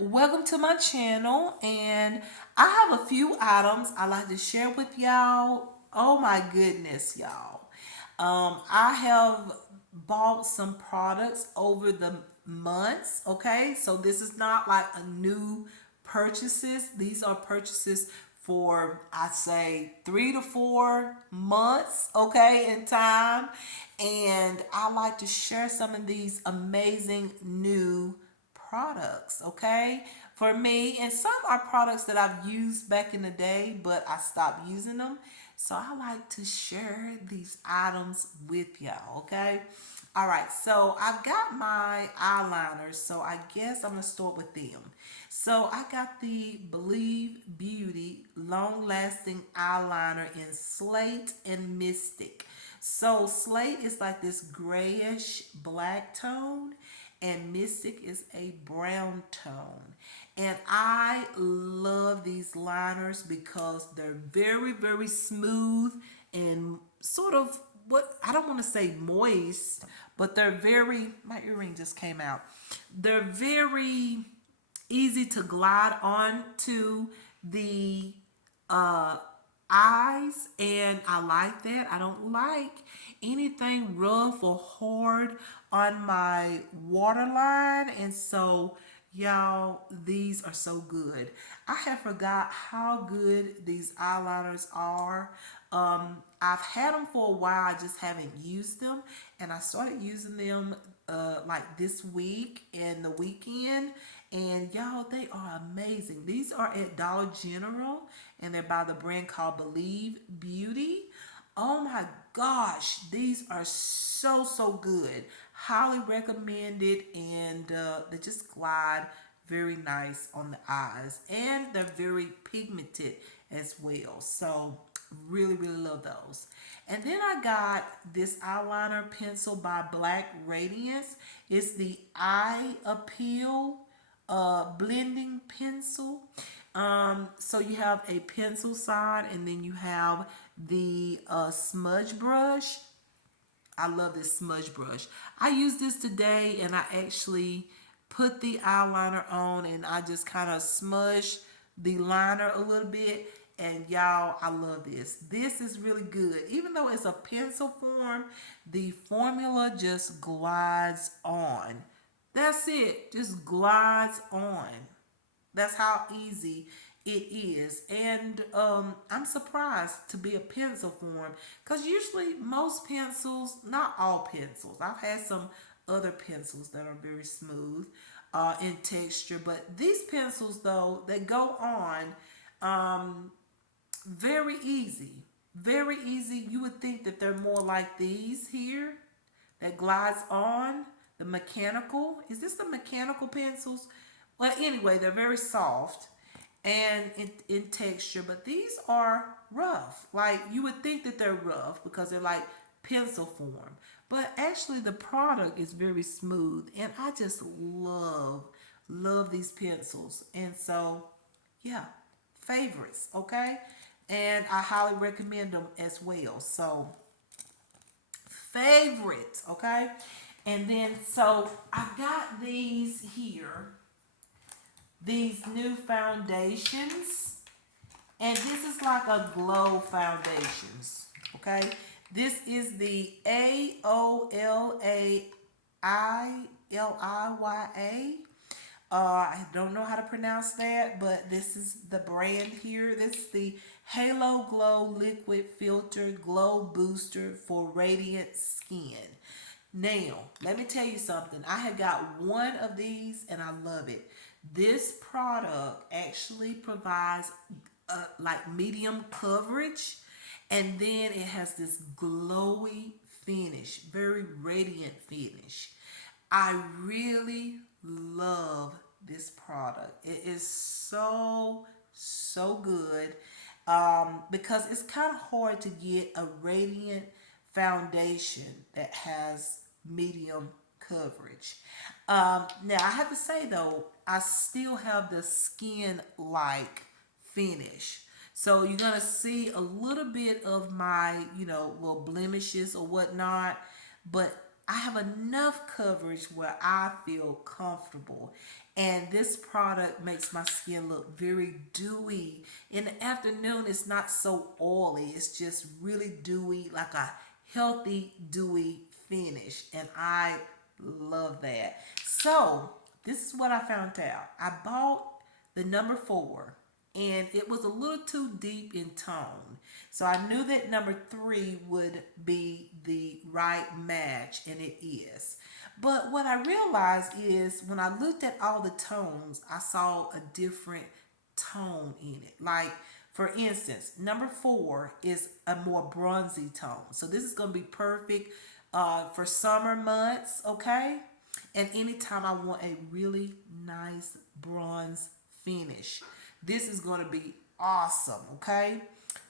Welcome to my channel, and I have a few items I like to share with y'all. Oh my goodness, y'all. I have bought some products over the months, okay? So this is not like a new purchases. These are purchases for I say 3 to 4 months, okay, in time. And I like to share some of these amazing new products, okay, for me. And some are products that I've used back in the day, but I stopped using them. So I like to share these items with y'all, okay? All right, so I've got my eyeliners, so I guess I'm gonna start with them. So I got the Believe Beauty long lasting eyeliner in Slate and Mystic. So Slate is like this grayish black tone, and Mystic is a brown tone. And I love these liners because they're very, very smooth and sort of what I don't want to say moist, but they're very, my earring just came out. They're very easy to glide on to the uh, eyes, and I like that. I don't like anything rough or hard on my waterline, and so y'all, these are so good. I have forgot how good these eyeliners are. I've had them for a while, I just haven't used them, and I started using them like this week and the weekend, and y'all, they are amazing. These are at Dollar General, and they're by the brand called Believe Beauty. Oh my gosh, these are so good. Highly recommended, and they just glide very nice on the eyes, and they're very pigmented as well. So really love those. And then I got this eyeliner pencil by Black Radiance. It's the Eye Appeal blending pencil. So you have a pencil side, and then you have the smudge brush. I love this smudge brush. I used this today, and I actually put the eyeliner on, and I just kind of smudged the liner a little bit. And y'all, I love this. This is really good. Even though it's a pencil form, the formula just glides on. That's it. Just glides on. That's how easy it is. And I'm surprised to be a pencil form, because usually most pencils, not all pencils, I've had some other pencils that are very smooth in texture, but these pencils though, they go on very easy. Very easy. You would think that they're more like these here that glides on. The mechanical. Is this the mechanical pencils? Well, anyway, they're very soft and in texture, but these are rough. Like, you would think that they're rough because they're like pencil form. But actually the product is very smooth, and I just love these pencils. And so, yeah, favorites, okay? And I highly recommend them as well. So, favorites, okay? And then, so I got these here, these new foundations, and this is like a glow foundations, okay? This is the AOLAILIYA. I don't know how to pronounce that, but this is the brand here. This is the Halo Glow Liquid Filter Glow Booster for Radiant Skin. Now, let me tell you something. I have got one of these, and I love it. This product actually provides like medium coverage, and then it has this glowy finish, very radiant finish. I really love this product. It is so good, because it's kind of hard to get a radiant foundation that has medium coverage. Now, I have to say though, I still have the skin like finish. So you're gonna see a little bit of my, little blemishes or whatnot, but I have enough coverage where I feel comfortable. And this product makes my skin look very dewy. In the afternoon, it's not so oily. It's just really dewy, like a healthy, dewy finish. And I love that. So, this is what I found out. I bought the number 4 and it was a little too deep in tone. So I knew that number 3 would be the right match, and it is. But what I realized is when I looked at all the tones, I saw a different tone in it. Like, for instance, number 4 is a more bronzy tone. So this is going to be perfect for summer months, okay? And anytime I want a really nice bronze finish, this is going to be awesome, okay?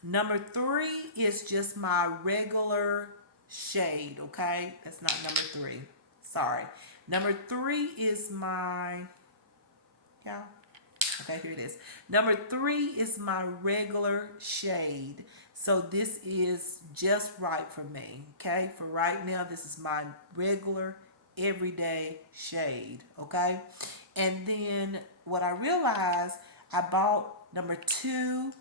Number 3 is just my regular shade, okay? That's not number 3. Sorry. Number 3 is my, yeah. Okay, here it is. Number 3 is my regular shade. So this is just right for me. Okay, for right now, this is my regular everyday shade. Okay, and then what I realized, I bought number 2,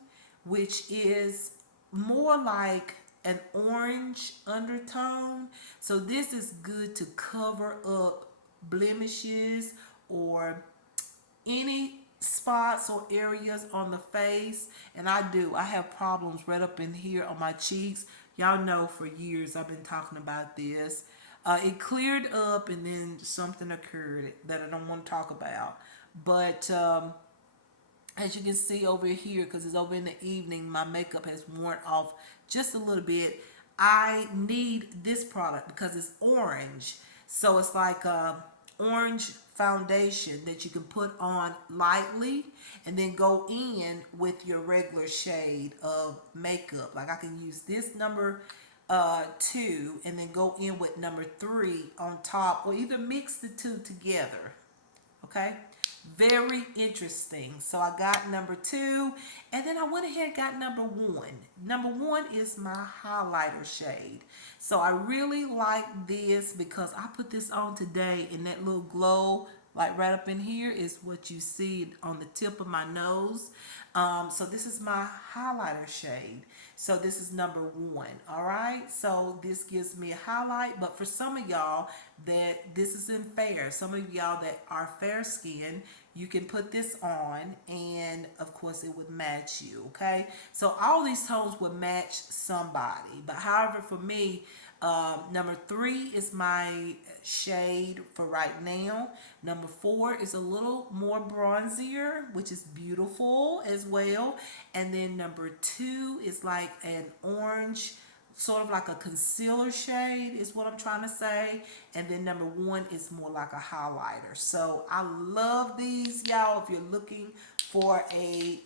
which is more like an orange undertone. So this is good to cover up blemishes or any spots or areas on the face. And I have problems right up in here on my cheeks. Y'all know for years I've been talking about this. It cleared up and then something occurred that I don't want to talk about, but as you can see over here, because it's over in the evening, my makeup has worn off just a little bit. I need this product because it's orange. So it's like a orange foundation that you can put on lightly and then go in with your regular shade of makeup. Like I can use this number 2 and then go in with number 3 on top, or either mix the two together. Okay, very interesting. So I got number 2, and then I went ahead and got number 1. Number 1 is my highlighter shade. So I really like this because I put this on today, and that little glow like right up in here is what you see on the tip of my nose. So this is my highlighter shade. So this is number 1. All right. So this gives me a highlight. But for some of y'all that this isn't fair, some of y'all that are fair skin, you can put this on and of course it would match you. Okay. So all these tones would match somebody. But however, for me, number 3 is my shade for right now. Number 4 is a little more bronzier, which is beautiful as well. And then number 2 is like an orange, sort of like a concealer shade is what I'm trying to say. And then number 1 is more like a highlighter. So I love these, y'all. If you're looking for a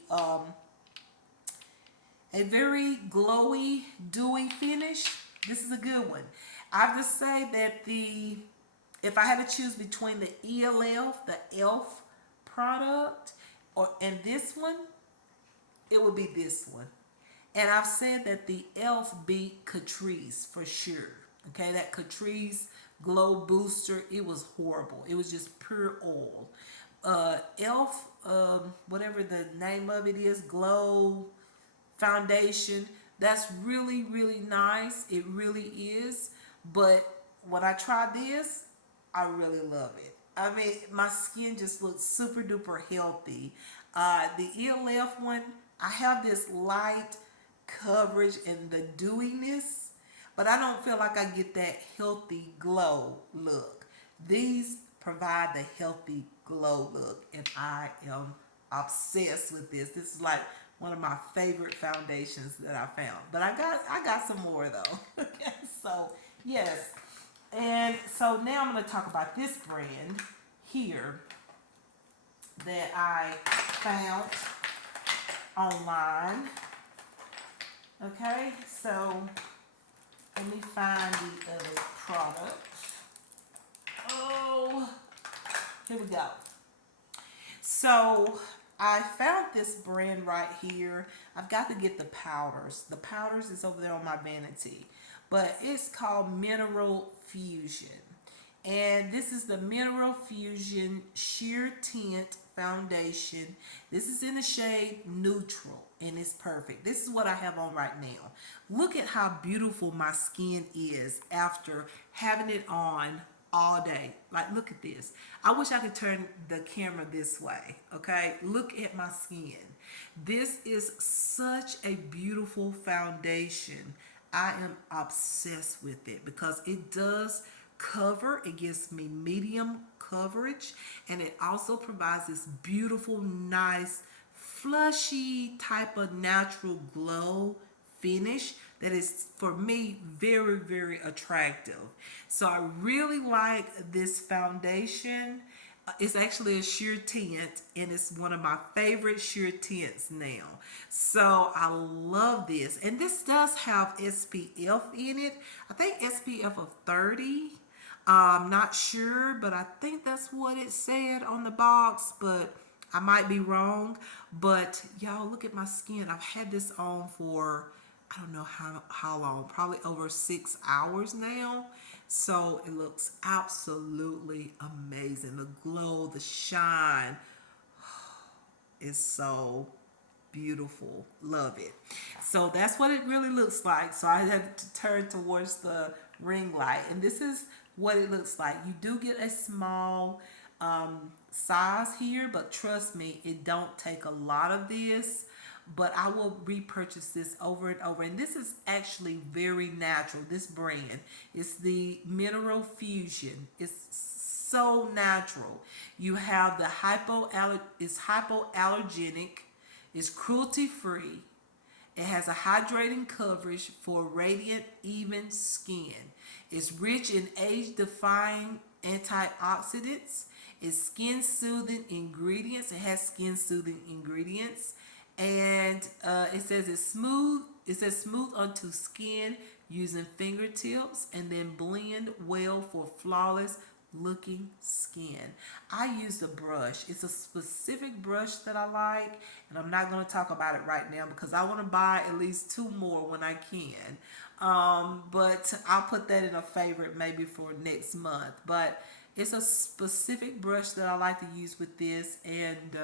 very glowy, dewy finish, this is a good one. I have to say that if I had to choose between the ELF, the ELF product, and this one, it would be this one. And I've said that the ELF beat Catrice for sure. Okay, that Catrice Glow Booster, it was horrible. It was just pure oil. ELF, whatever the name of it is, Glow Foundation, that's really, really nice. It really is. But when I try this, I really love it. I mean, my skin just looks super duper healthy. The ELF one, I have this light coverage and the dewiness, but I don't feel like I get that healthy glow look. These provide the healthy glow look, and I am obsessed with this. This is like one of my favorite foundations that I found. But I got some more though. Okay, so yes. And so now I'm going to talk about this brand here that I found online. Okay, so let me find the other product. Oh, here we go. So I found this brand right here. I've got to get the powders. The powders is over there on my vanity. but it's called Mineral Fusion. And this is the Mineral Fusion Sheer Tint Foundation. This is in the shade Neutral, and it's perfect. This is what I have on right now. Look at how beautiful my skin is after having it on all day. Like, look at this. I wish I could turn the camera this way, okay? Look at my skin. This is such a beautiful foundation. I am obsessed with it because it does cover. It gives me medium coverage, and it also provides this beautiful, nice, flushy type of natural glow finish that is, for me, very, very attractive. So I really like this foundation. It's actually a sheer tint, and it's one of my favorite sheer tints now. So I love this. And this does have SPF in it. I think SPF of 30. I'm not sure, but I think that's what it said on the box, but I might be wrong. But y'all, look at my skin. I've had this on for, I don't know how long, probably over 6 hours now. So it looks absolutely amazing. The glow, the shine is so beautiful. Love it. So that's what it really looks like. So I had to turn towards the ring light, and this is what it looks like. You do get a small size here, but trust me, it don't take a lot of this. But I will repurchase this over and over. And this is actually very natural. This brand is the Mineral Fusion. It's so natural. You have the it's hypoallergenic, it's cruelty free. It has a hydrating coverage for radiant, even skin. It's rich in age-defying antioxidants. It's skin-soothing ingredients. It has skin-soothing ingredients. And it says it's smooth. It says smooth onto skin using fingertips, and then blend well for flawless looking skin. I use a brush. It's a specific brush that I like, and I'm not going to talk about it right now because I want to buy at least 2 more when I can. But I'll put that in a favorite maybe for next month. But it's a specific brush that I like to use with this, and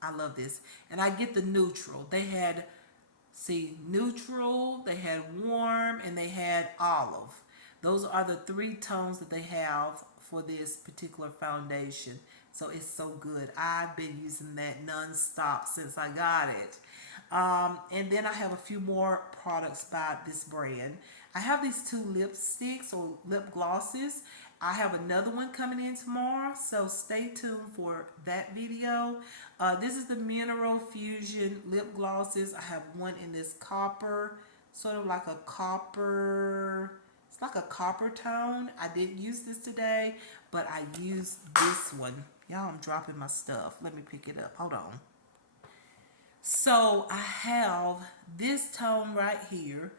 I love this. And I get the neutral. They had, neutral, they had warm, and they had olive. Those are the 3 tones that they have for this particular foundation. So it's so good. I've been using that non-stop since I got it. And then I have a few more products by this brand. I have these 2 lipsticks or lip glosses. I have another one coming in tomorrow, so stay tuned for that video. This is the Mineral Fusion lip glosses. I have one in this copper, sort of like a copper, it's like a copper tone. I didn't use this today, but I used this one. Y'all, I'm dropping my stuff. Let me pick it up. Hold on. So I have this tone right here,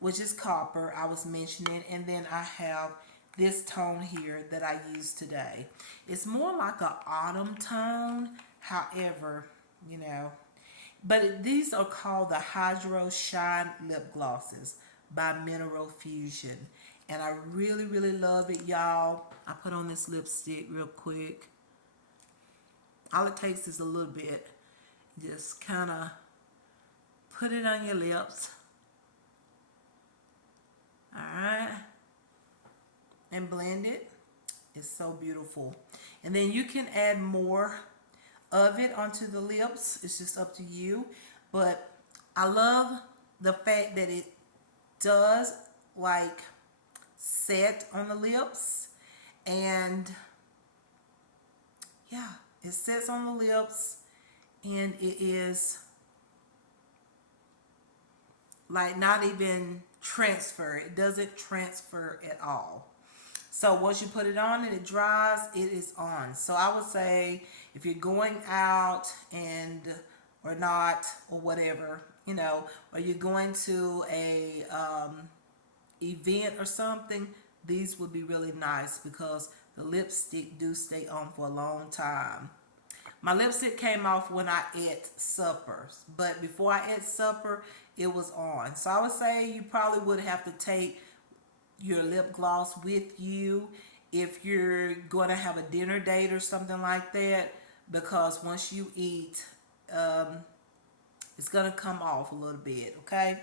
which is copper, I was mentioning, and then I have this tone here that I used today. It's more like an autumn tone, however, but these are called the Hydro Shine Lip Glosses by Mineral Fusion. And I really, really love it, y'all. I put on this lipstick real quick. All it takes is a little bit. Just kind of put it on your lips. Alright. And blend it. It's so beautiful. And then you can add more of it onto the lips. It's just up to you. But I love the fact that it does like set on the lips. And yeah, it sets on the lips. And it is like not even transfer. It doesn't transfer at all. So once you put it on and it dries, it is on. So I would say if you're going out and or not or whatever, or you're going to a event or something, these would be really nice because the lipstick do stay on for a long time. My lipstick came off when I ate supper, but before I ate supper, it was on. So I would say you probably would have to take your lip gloss with you if you're going to have a dinner date or something like that, because once you eat, um, it's going to come off a little bit, okay?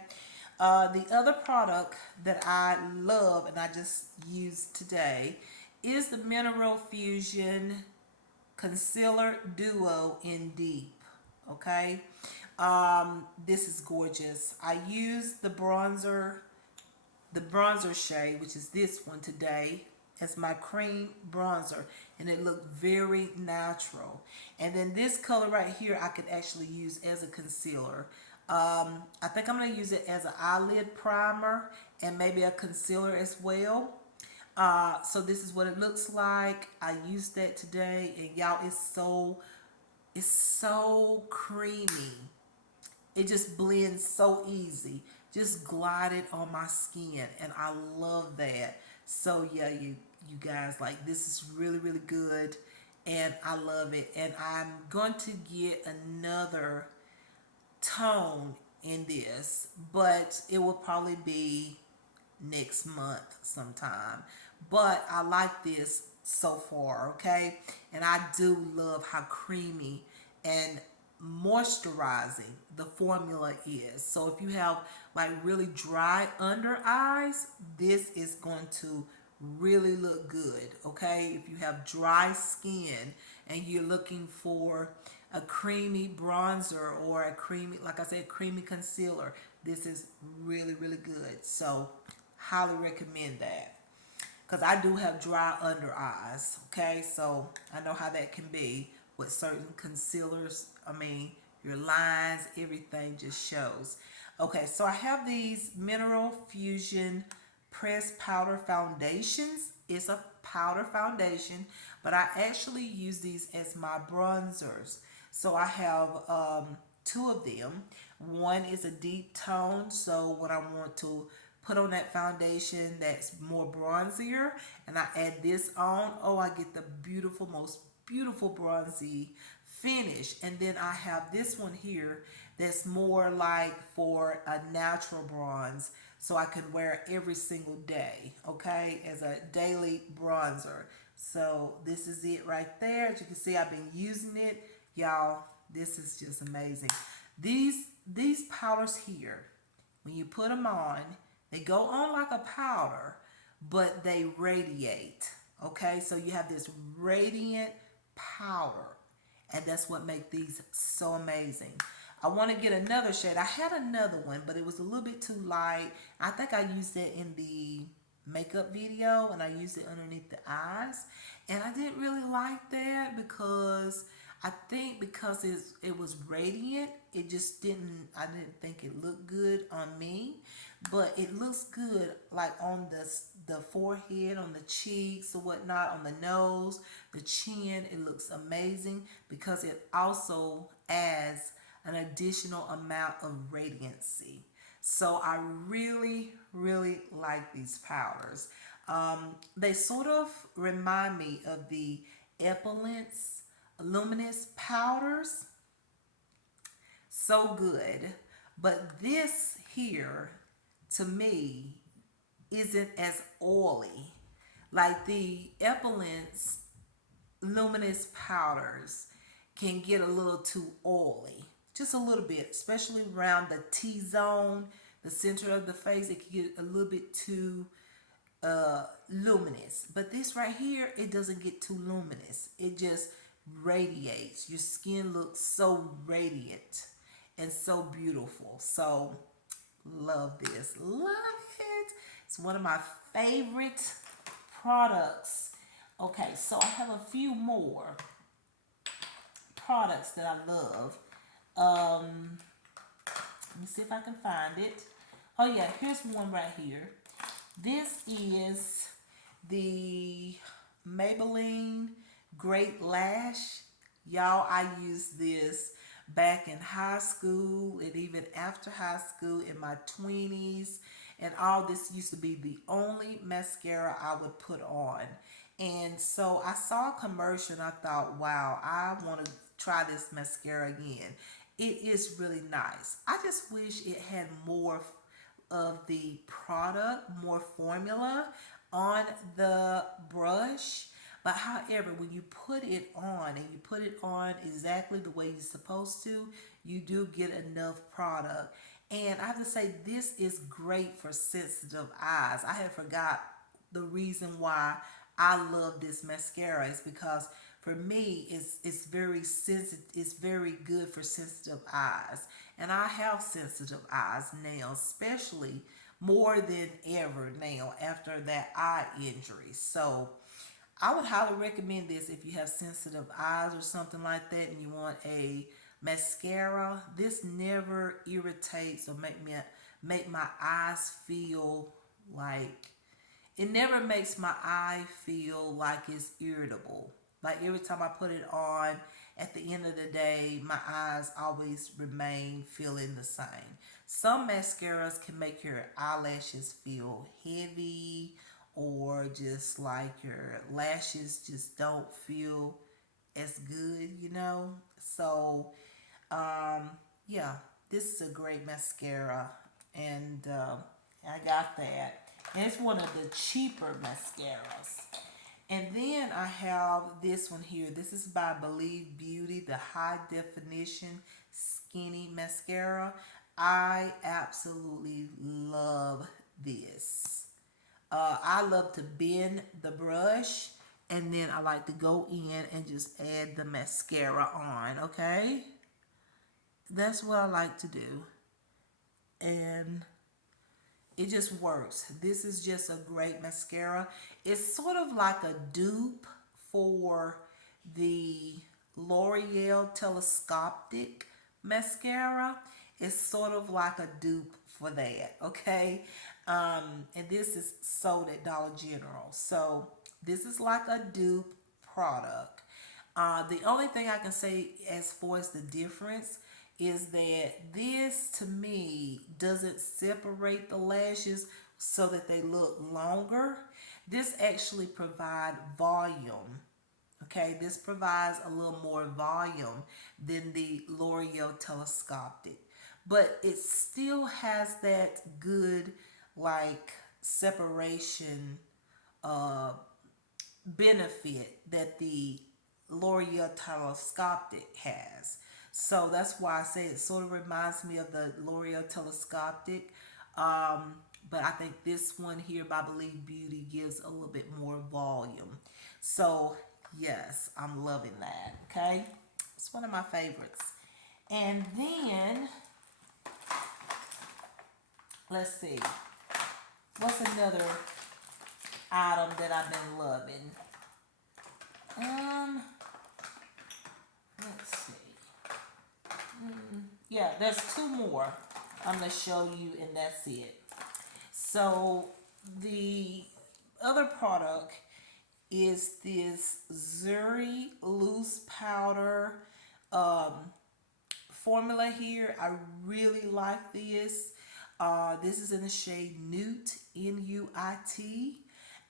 The other product that I love and I just used today is the Mineral Fusion Concealer Duo in Deep, okay? This is gorgeous. I used the bronzer shade, which is this one today, as my cream bronzer, and it looked very natural. And then this color right here I could actually use as a concealer. I think I'm going to use it as an eyelid primer and maybe a concealer as well. So this is what it looks like. I used that today, and y'all, it's so creamy. It just blends so easy. Just glide it on my skin, and I love that. So yeah, you guys, like, this is really really good, and I love it. And I'm going to get another tone in this, but it will probably be next month sometime. But I like this so far, okay? And I do love how creamy and moisturizing the formula is. So if you have like really dry under eyes, this is going to really look good, okay? If you have dry skin and you're looking for a creamy bronzer or a creamy, like I said, creamy concealer, this is really really good. So highly recommend that, because I do have dry under eyes, okay? So I know how that can be with certain concealers. I mean, your lines, everything just shows. Okay, so I have these Mineral Fusion Pressed Powder Foundations. It's a powder foundation, but I actually use these as my bronzers. So I have two of them. One is a deep tone, so when I want to put on that foundation that's more bronzier, and I add this on, oh, I get the beautiful, most beautiful bronzy finish. And then I have this one here that's more like for a natural bronze, so I can wear every single day, okay, as a daily bronzer. So this is it right there. As you can see, I've been using it, y'all. This is just amazing. These powders here, when you put them on, they go on like a powder, but they radiate. Okay, so you have this radiant powder, and that's what makes these so amazing. I want to get another shade. I had another one, but it was a little bit too light. I think I used it in the makeup video, and I used it underneath the eyes, and I didn't really like that because I think because it was radiant, it just didn't, I didn't think it looked good on me. But it looks good like on the forehead, on the cheeks or whatnot, on the nose, the chin. It looks amazing because it also adds an additional amount of radiancy. So I really really like these powders. They sort of remind me of the Epilence Luminous powders. So good. But this here, to me, isn't as oily. Like the Epilence Luminous powders can get a little too oily. Just a little bit, especially around the T-zone, the center of the face. It can get a little bit too luminous. But this right here, it doesn't get too luminous. It just radiates. Your skin looks so radiant and so beautiful. So love this. Love it. It's one of my favorite products. Okay, so I have a few more products that I love. Let me see if I can find it. Oh yeah, here's one right here. This is the Maybelline Great Lash. Y'all, I used this back in high school and even after high school, in my 20s. And all this used to be the only mascara I would put on. And so I saw a commercial and I thought, wow, I want to try this mascara again. it is really nice. I just wish it had more of the product, more formula on the brush. But however, when you put it on and you put it on exactly the way you're supposed to, you do get enough product. And I have to say, this is great for sensitive eyes. I had forgot the reason why I love this mascara is because for me it's very sensitive, it's very good for sensitive eyes. And I have sensitive eyes now, especially more than ever now after that eye injury. So I would highly recommend this if you have sensitive eyes or something like that and you want a mascara. This never irritates or make my eyes feel like, it never makes my eye feel like it's irritable. Like every time I put it on, at the end of the day, my eyes always remain feeling the same. Some mascaras can make your eyelashes feel heavy or just like your lashes just don't feel as good, you know? So, um, yeah, this is a great mascara, and I got that. And it's one of the cheaper mascaras. And then I have this one here. This is by Believe Beauty, the High Definition Skinny Mascara. I absolutely love this. I love to bend the brush and then I like to go in and just add the mascara on, okay? That's what I like to do. And it just works. This is just a great mascara. It's sort of like a dupe for the L'Oreal Telescopic mascara. It's sort of like a dupe for that, okay? And this is sold at Dollar General. So this is like a dupe product. The only thing I can say as far as the difference is that this to me doesn't separate the lashes so that they look longer. This actually provides volume. Okay, this provides a little more volume than the L'Oreal Telescopic, but it still has that good like separation uh, benefit that the L'Oreal Telescopic has. So that's why I say it sort of reminds me of the L'Oreal Telescopic. But I think this one here by Believe Beauty gives a little bit more volume. So yes, I'm loving that. Okay, it's one of my favorites. And then let's see, what's another item that I've been loving? Let's see. Yeah, there's two more I'm gonna show you, and that's it. So the other product is this Zuri loose powder um, formula here. I really like this. This is in the shade Nut, N-U-I-T,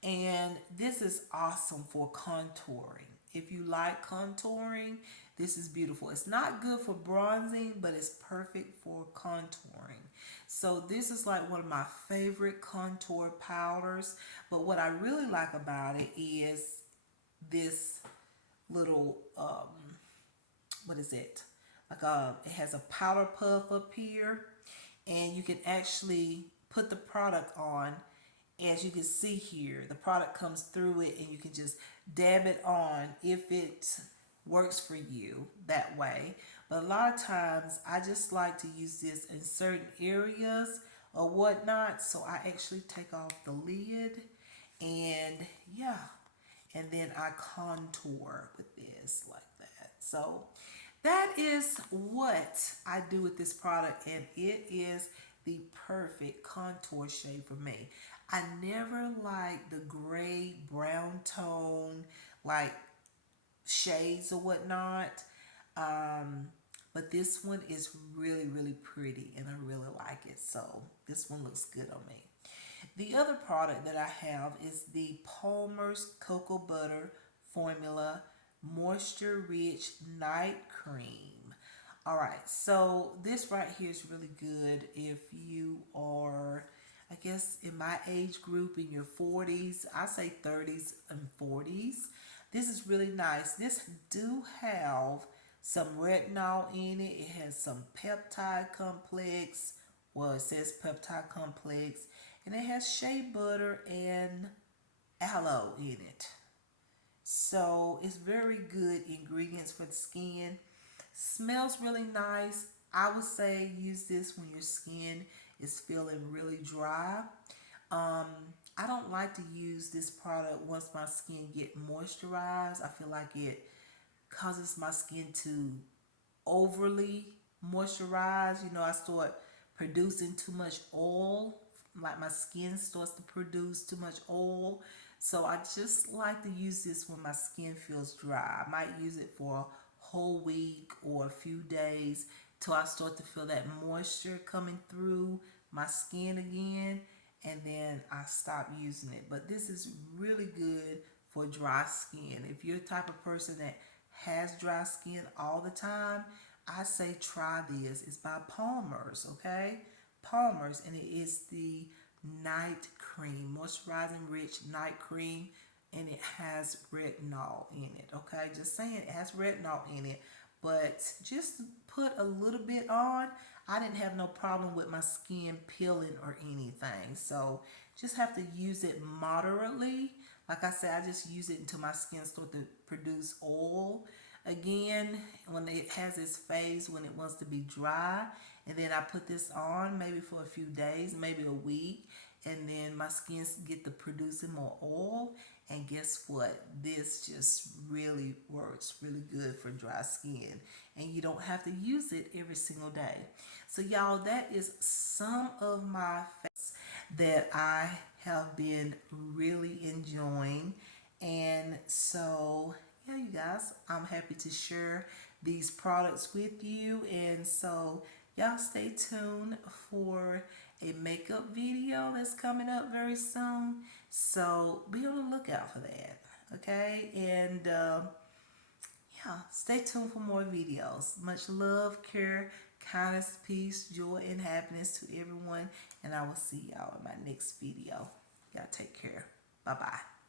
and this is awesome for contouring. If you like contouring, this is beautiful. It's not good for bronzing, but it's perfect for contouring. So this is like one of my favorite contour powders. But what I really like about it is this little, what is it? Like it has a powder puff up here, and you can actually put the product on. As you can see here, the product comes through it and you can just dab it on if it works for you that way. But a lot of times I just like to use this in certain areas or whatnot. So I actually take off the lid and yeah, and then I contour with this like that. So that is what I do with this product, and it is the perfect contour shade for me. I never like the gray brown tone like shades or whatnot. But this one is really, really pretty and I really like it. So this one looks good on me. The other product that I have is the Palmer's Cocoa Butter Formula Moisture Rich Night Cream. All right, so this right here is really good if you are, I guess, in my age group, in your 40s. I say 30s and 40s. This is really nice. This do have some retinol in it. It has some peptide complex. Well, it says peptide complex, and it has shea butter and aloe in it. So it's very good ingredients for the skin. Smells really nice. I would say use this when your skin is feeling really dry. Um, I don't like to use this product once my skin get moisturized. I feel like it causes my skin to overly moisturize. You know, I start producing too much oil. Like my skin starts to produce too much oil. So I just like to use this when my skin feels dry. I might use it for a whole week or a few days till I start to feel that moisture coming through my skin again, and then I stop using it. But this is really good for dry skin. If you're the type of person that has dry skin all the time, I say try this. It's by Palmer's, okay? Palmer's, and it is the night cream, moisturizing rich night cream, and it has retinol in it, okay? Just saying it has retinol in it, but just put a little bit on. I didn't have no problem with my skin peeling or anything, so just have to use it moderately. Like I said, I just use it until my skin starts to produce oil again, when it has its phase when it wants to be dry, and then I put this on maybe for a few days, maybe a week, and then my skin get to producing more oil. And guess what, this just really works really good for dry skin, and you don't have to use it every single day. So y'all, that is some of my favorites that I have been really enjoying. And so yeah, you guys, I'm happy to share these products with you. And so y'all stay tuned for a makeup video that's coming up very soon. So be on the lookout for that. Okay. And yeah, stay tuned for more videos. Much love, care, kindness, peace, joy, and happiness to everyone. And I will see y'all in my next video. Y'all take care. Bye bye.